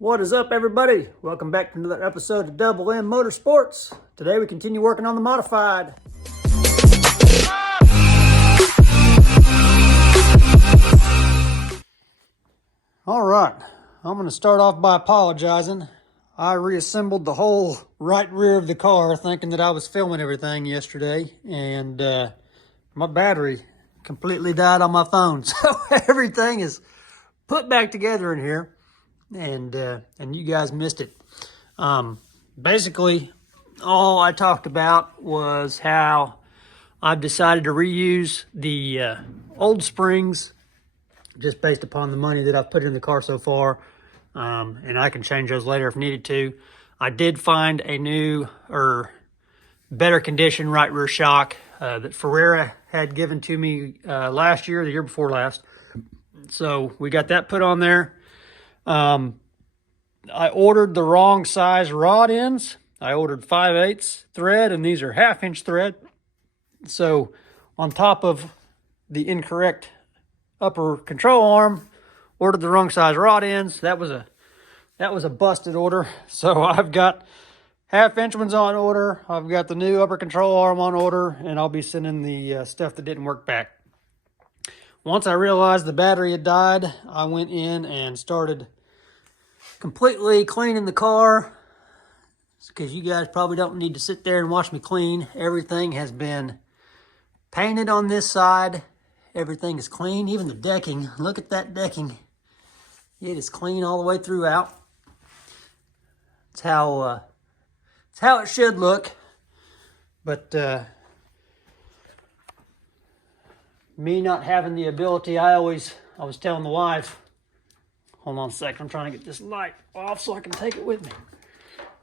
What is up, everybody? Welcome back to another episode of Double M Motorsports. Today we continue working on the modified. All right, I'm going to start off by apologizing. I reassembled the whole right rear of the car thinking that I was filming everything yesterday, and my battery completely died on my phone. So everything is put back together in here. And you guys missed it. Basically, all I talked about was how I've decided to reuse the old springs just based upon the money that I've put in the car so far. And I can change those later if needed to. I did find a new or better condition right rear shock that Ferrera had given to me last year, the year before last. So we got that put on there. I ordered the wrong size rod ends. I ordered 5/8 thread, and these are 1/2-inch thread. So on top of the incorrect upper control arm, ordered the wrong size rod ends. That was a busted order. So I've got 1/2-inch ones on order. I've got the new upper control arm on order, and I'll be sending the stuff that didn't work back. Once I realized the battery had died, I went in and started completely cleaning the car, because you guys probably don't need to sit there and watch me clean. Everything has been painted on this side. Everything is clean, even the decking. Look at that decking. It is clean all the way throughout. It's how it should look. But me not having the ability, I was telling the wife, hold on a second, I'm trying to get this light off so I can take it with me.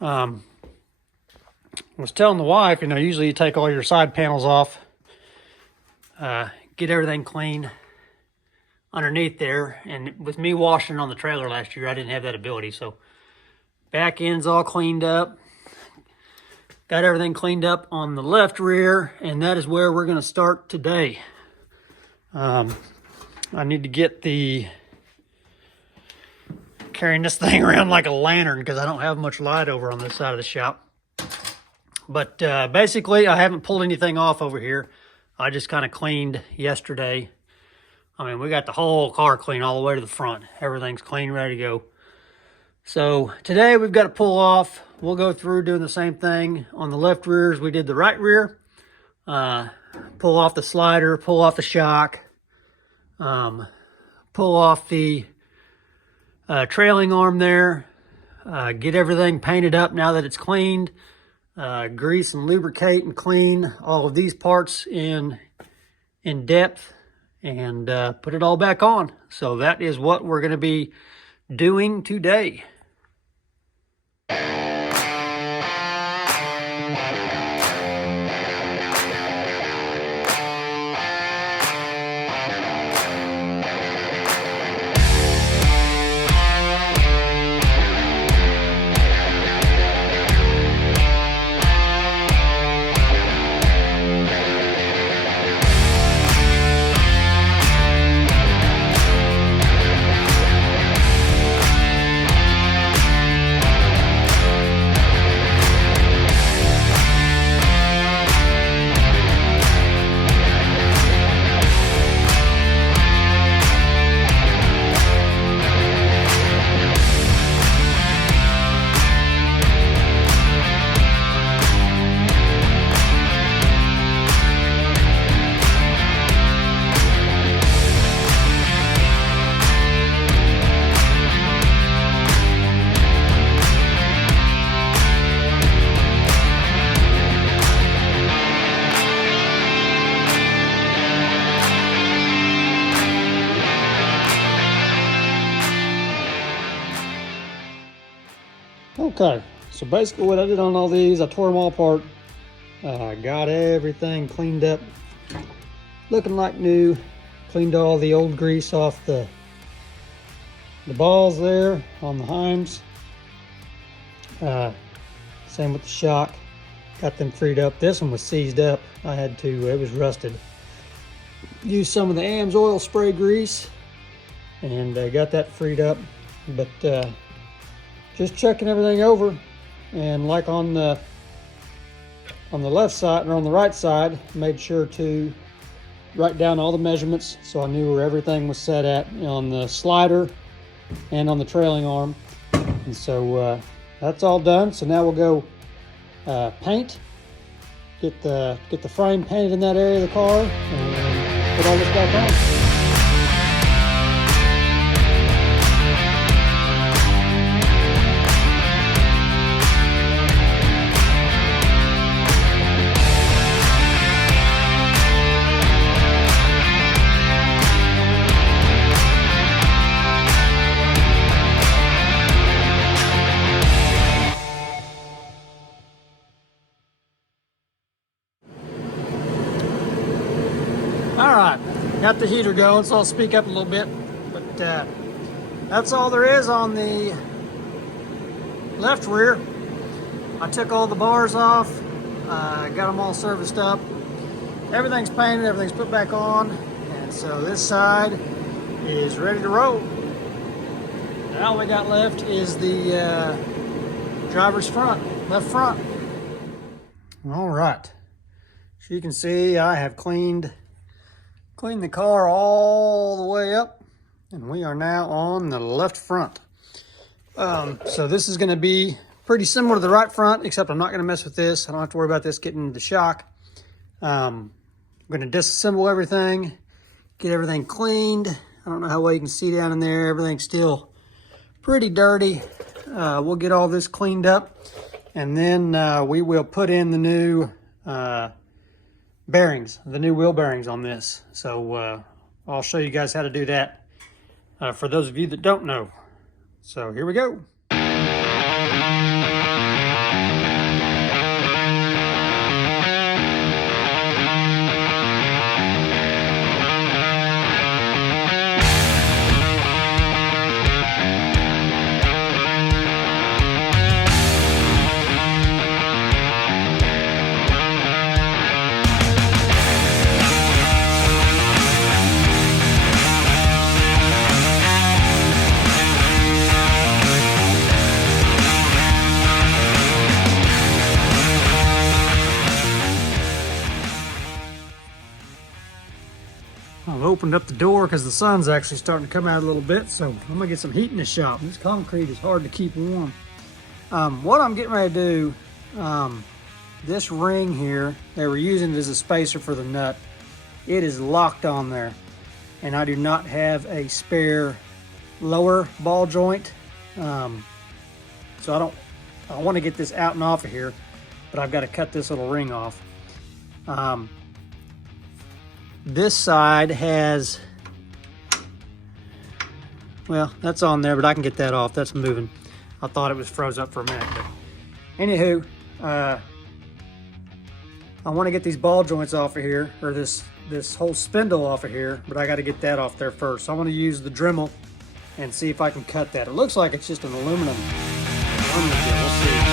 I was telling the wife, usually you take all your side panels off, get everything clean underneath there. And with me washing on the trailer last year, I didn't have that ability. So back end's all cleaned up. Got everything cleaned up on the left rear, and that is where we're going to start today. I need to get carrying this thing around like a lantern because I don't have much light over on this side of the shop. But basically, I haven't pulled anything off over here. I just kind of cleaned yesterday. I mean, we got the whole car clean all the way to the front. Everything's clean, ready to go. So today we've got to pull off. We'll go through doing the same thing on the left rear as we did the right rear. Pull off the slider, pull off the shock, pull off the trailing arm there, get everything painted up now that it's cleaned, grease and lubricate and clean all of these parts in depth, and put it all back on. So that is what we're going to be doing today. Okay, so basically what I did on all these, I tore them all apart. Got everything cleaned up, looking like new. Cleaned all the old grease off the balls there on the Heims. Same with the shock. Got them freed up. This one was seized up. I had to, it was rusted. Used some of the AMS oil spray grease and got that freed up. But just checking everything over, and like on the left side or on the right side, made sure to write down all the measurements so I knew where everything was set at on the slider and on the trailing arm. And so that's all done. So now we'll go paint, get the frame painted in that area of the car, and put all this back on. All right, got the heater going, so I'll speak up a little bit, but that's all there is on the left rear. I took all the bars off, got them all serviced up. Everything's painted, everything's put back on, and so this side is ready to roll. Now all we got left is the driver's left front. All right, so you can see I have cleaned the car all the way up, and we are now on the left front. So this is going to be pretty similar to the right front, except I'm not going to mess with this. I don't have to worry about this getting the shock. I'm going to disassemble everything, get everything cleaned. I don't know how well you can see down in there. Everything's still pretty dirty. We'll get all this cleaned up, and then we will put in the new bearings, the new wheel bearings on this. So I'll show you guys how to do that for those of you that don't know. So here we go. I've opened up the door because the sun's actually starting to come out a little bit, so I'm gonna get some heat in the shop. This concrete is hard to keep warm. What I'm getting ready to do, this ring here, they were using it as a spacer for the nut. It is locked on there, and I do not have a spare lower ball joint. So I want to get this out and off of here, but I've got to cut this little ring off. This side has, well, that's on there, but I can get that off. That's moving. I thought it was froze up for a minute, but anywho, I want to get these ball joints off of here, or this whole spindle off of here, but I got to get that off there first. So I'm going to use the Dremel and see if I can cut that. It looks like it's just an aluminum deal. We'll see.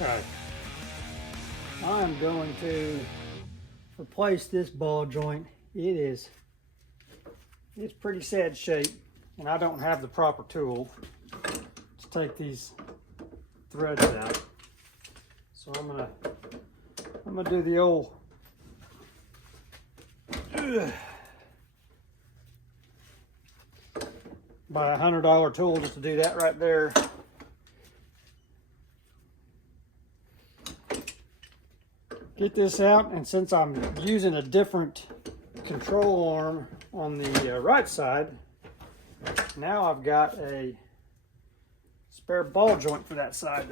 Okay, I'm going to replace this ball joint. It's pretty sad shape, and I don't have the proper tool to take these threads out. So I'm gonna do the old buy a $100 tool just to do that right there. Get this out, and since I'm using a different control arm on the right side, now I've got a spare ball joint for that side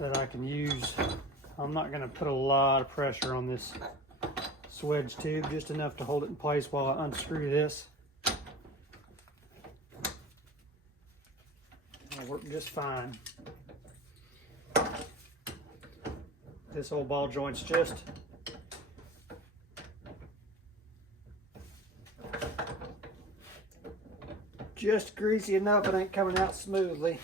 that I can use I'm not going to put a lot of pressure on this swedge tube, just enough to hold it in place while I unscrew this. It'll work just fine. This old ball joint's just greasy enough, it ain't coming out smoothly.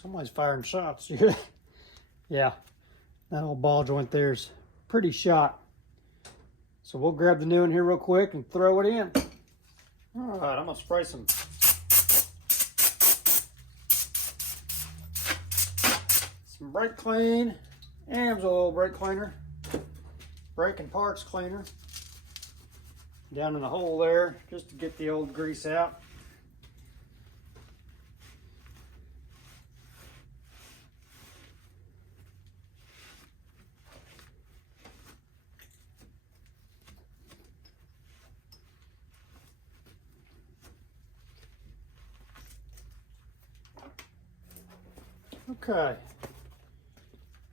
Somebody's firing shots here. Yeah, that old ball joint there's pretty shot. So we'll grab the new one here real quick and throw it in. All right, I'm gonna spray some brake clean, AMSOIL brake cleaner, brake and parts cleaner down in the hole there just to get the old grease out. Okay,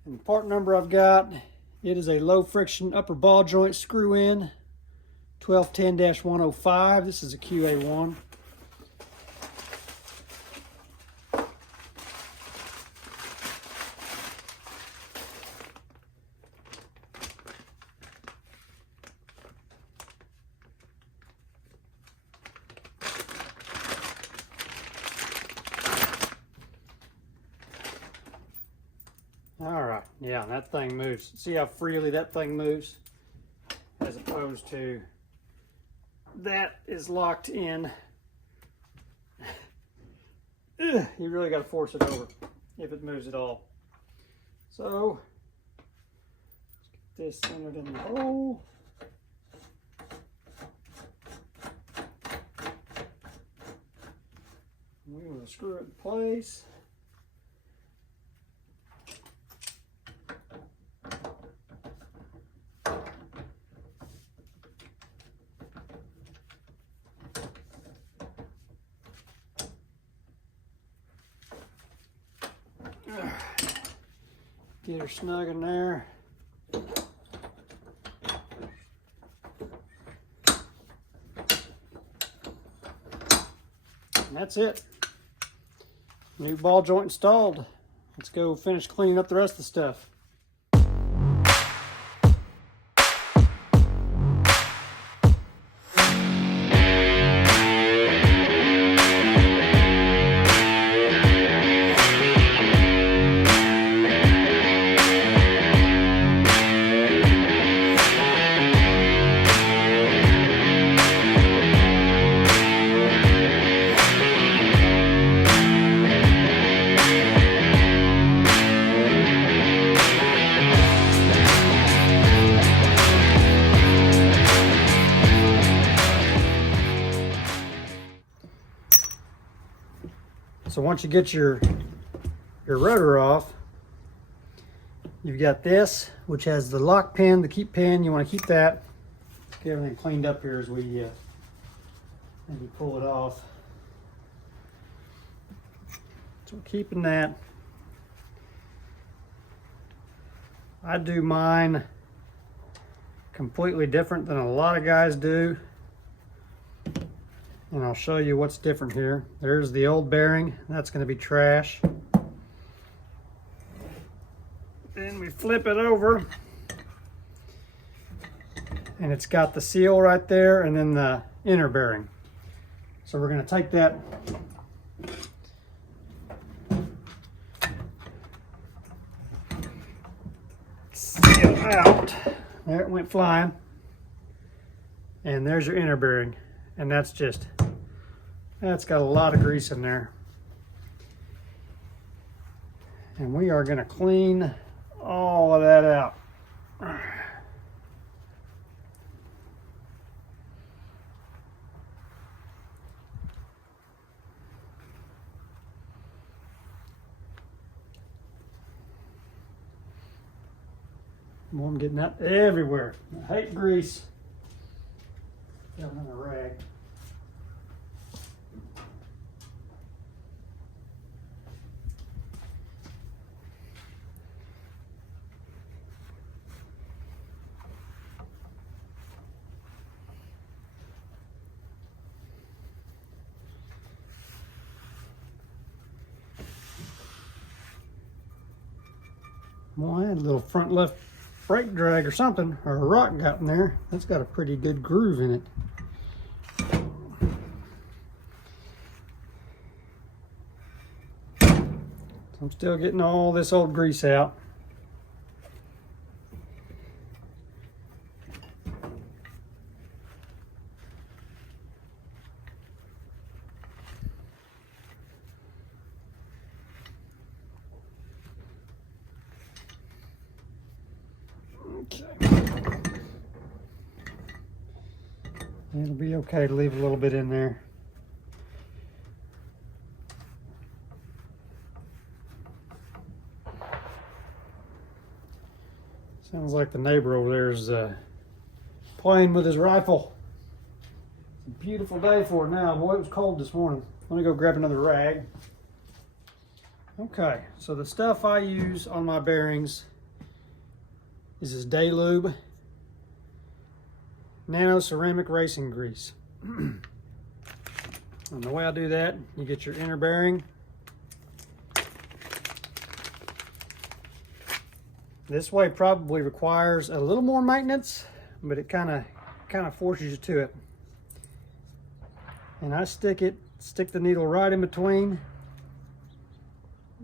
and the part number I've got, it is a low friction upper ball joint screw in 1210-105. This is a QA1. All right, yeah, that thing moves. See how freely that thing moves? As opposed to that is locked in. You really got to force it over if it moves at all. So, let's get this centered in the hole. We will screw it in place. Get her snug in there. And that's it. New ball joint installed. Let's go finish cleaning up the rest of the stuff. So once you get your rotor off, you've got this, which has the lock pin, the keep pin. You want to keep that. Get everything cleaned up here as we maybe pull it off. So we're keeping that. I do mine completely different than a lot of guys do. And I'll show you what's different here. There's the old bearing. That's going to be trash. Then we flip it over. And it's got the seal right there and then the inner bearing. So we're going to take that seal out. There it went flying. And there's your inner bearing. And that's got a lot of grease in there. And we are going to clean all of that out. I'm getting that everywhere. I hate grease. Got another rag. Well, I had a little front left brake drag or something, or a rock got in there. That's got a pretty good groove in it. I'm still getting all this old grease out. Okay. It'll be okay to leave a little bit in there. Sounds like the neighbor over there is playing with his rifle. It's a beautiful day for it now. Boy, it was cold this morning. Let me go grab another rag. Okay, so the stuff I use on my bearings is this Daylube Nano Ceramic Racing Grease. And the way I do that, you get your inner bearing. This way probably requires a little more maintenance, but it kind of forces you to it. And I stick the needle right in between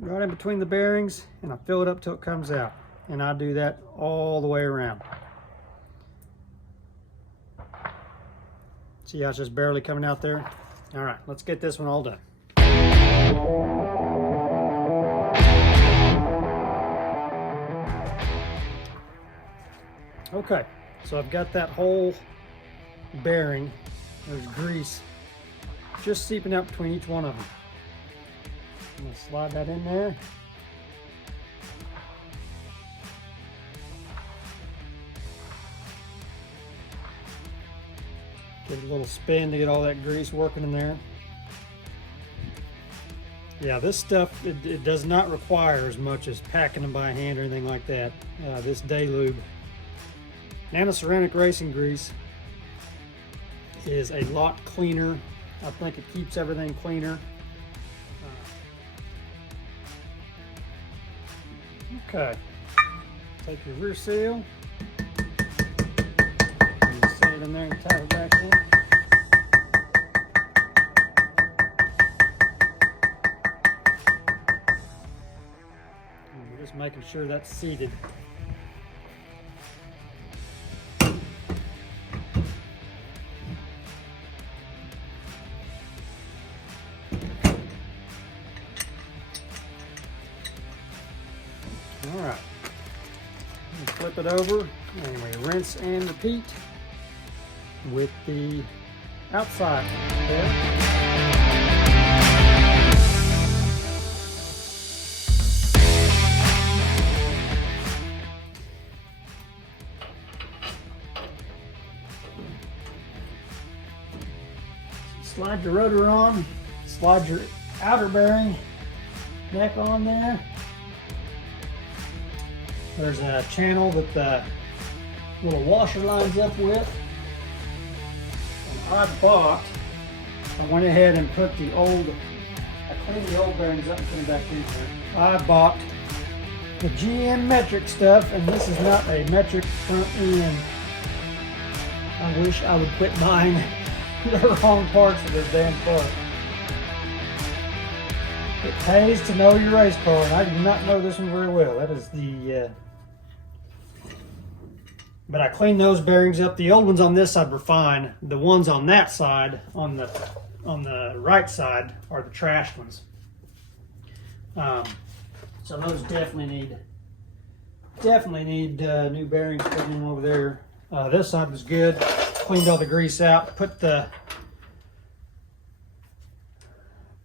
the bearings, and I fill it up till it comes out. And I do that all the way around. See how it's just barely coming out there? All right, let's get this one all done. Okay, so I've got that whole bearing. There's grease just seeping out between each one of them. I'm gonna slide that in there. Give it a little spin to get all that grease working in there. Yeah, this stuff, it does not require as much as packing them by hand or anything like that. This Daylube Nano Ceramic Racing Grease is a lot cleaner. I think it keeps everything cleaner. Okay, take your rear seal, and just set it in there and tap it back in. And we're just making sure that's seated. All right, flip it over and we rinse and repeat with the outside there. Slide your rotor on, slide your outer bearing back on there. There's a channel that the little washer lines up with. And I went ahead and put I cleaned the old bearings up and put them back in there. I bought the GM metric stuff, and this is not a metric front end. I wish I would quit buying the wrong parts of this damn car. It pays to know your race car, and I do not know this one very well. That is the but I cleaned those bearings up. The old ones on this side were fine. The ones on that side, on the right side, are the trashed ones. So those definitely need new bearings put in over there. This side was good. Cleaned all the grease out. Put the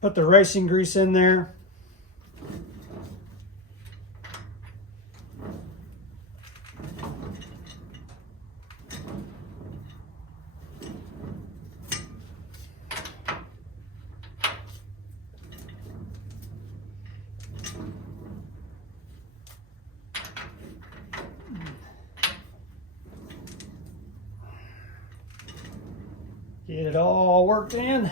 racing grease in there. Get it all worked in.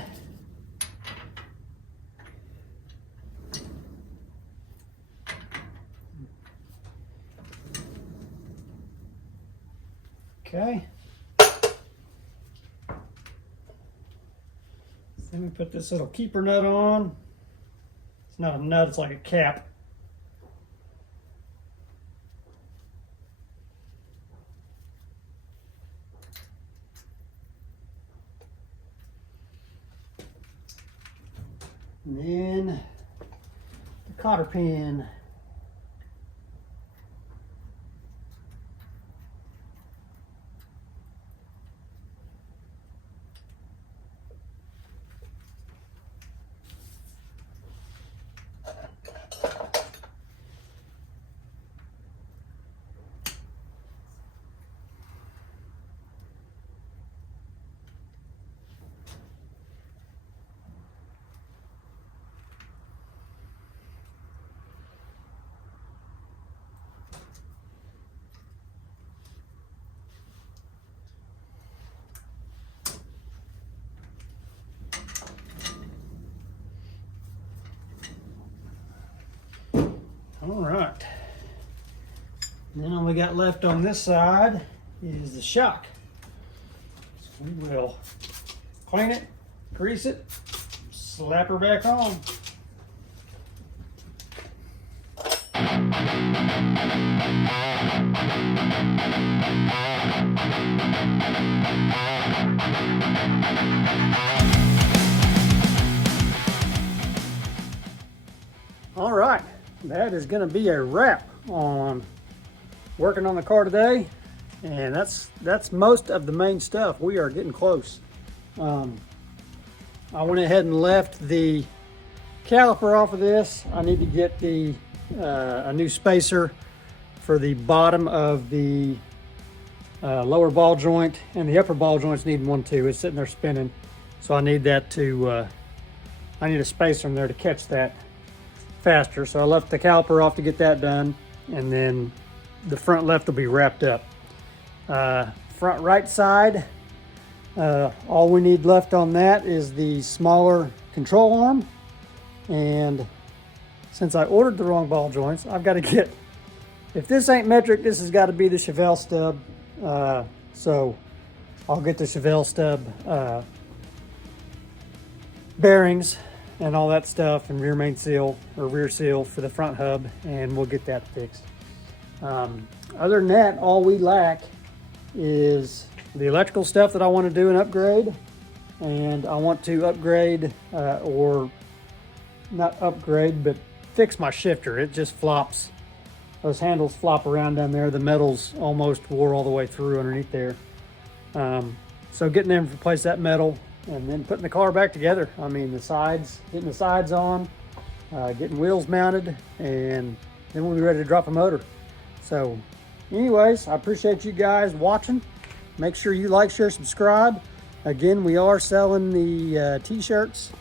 Okay. Then we put this little keeper nut on. It's not a nut, it's like a cap. And then the cotter pin. All right. And then all we got left on this side is the shock. So we will clean it, grease it, slap her back on. All right. That is going to be a wrap on working on the car today, and that's most of the main stuff. We are getting close. I went ahead and left the caliper off of this. I need to get the a new spacer for the bottom of the lower ball joint, and the upper ball joints need one too. It's sitting there spinning, so I need that to I need a spacer in there to catch that faster. So I left the caliper off to get that done, and then the front left will be wrapped up. Front right side, all we need left on that is the smaller control arm, and since I ordered the wrong ball joints, I've got to get, if this ain't metric, this has got to be the Chevelle stub. So I'll get the Chevelle stub bearings and all that stuff, and rear main seal or rear seal for the front hub, and we'll get that fixed. Other than that, all we lack is the electrical stuff that I want to do and upgrade, and I want to upgrade or not upgrade, but fix my shifter. It just flops. Those handles flop around down there. The metal's almost wore all the way through underneath there. So getting them to replace that metal, and then putting the car back together. I mean, the sides, getting the sides on, getting wheels mounted, and then we'll be ready to drop a motor. So anyways, I appreciate you guys watching. Make sure you like, share, subscribe. Again, we are selling the t-shirts.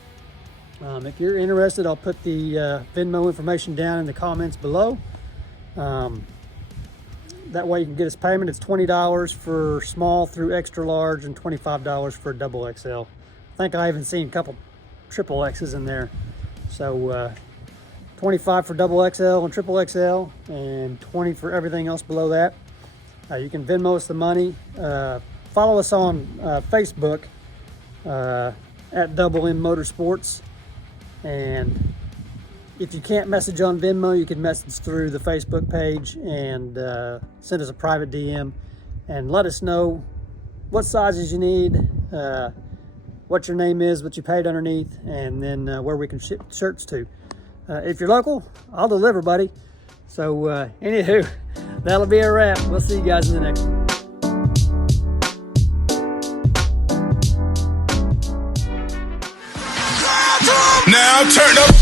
If you're interested, I'll put the Venmo information down in the comments below. That way you can get us payment. It's $20 for small through extra large and $25 for a double XL. I think I even seen a couple triple X's in there. So 25 for double XL and triple XL, and 20 for everything else below that. You can Venmo us the money. Follow us on Facebook at Double M Motorsports. And if you can't message on Venmo, you can message through the Facebook page and send us a private DM and let us know what sizes you need, what your name is, what you paid underneath, and then where we can ship shirts to. If you're local, I'll deliver, buddy. So anywho, that'll be a wrap. We'll see you guys in the next one. Now turn up.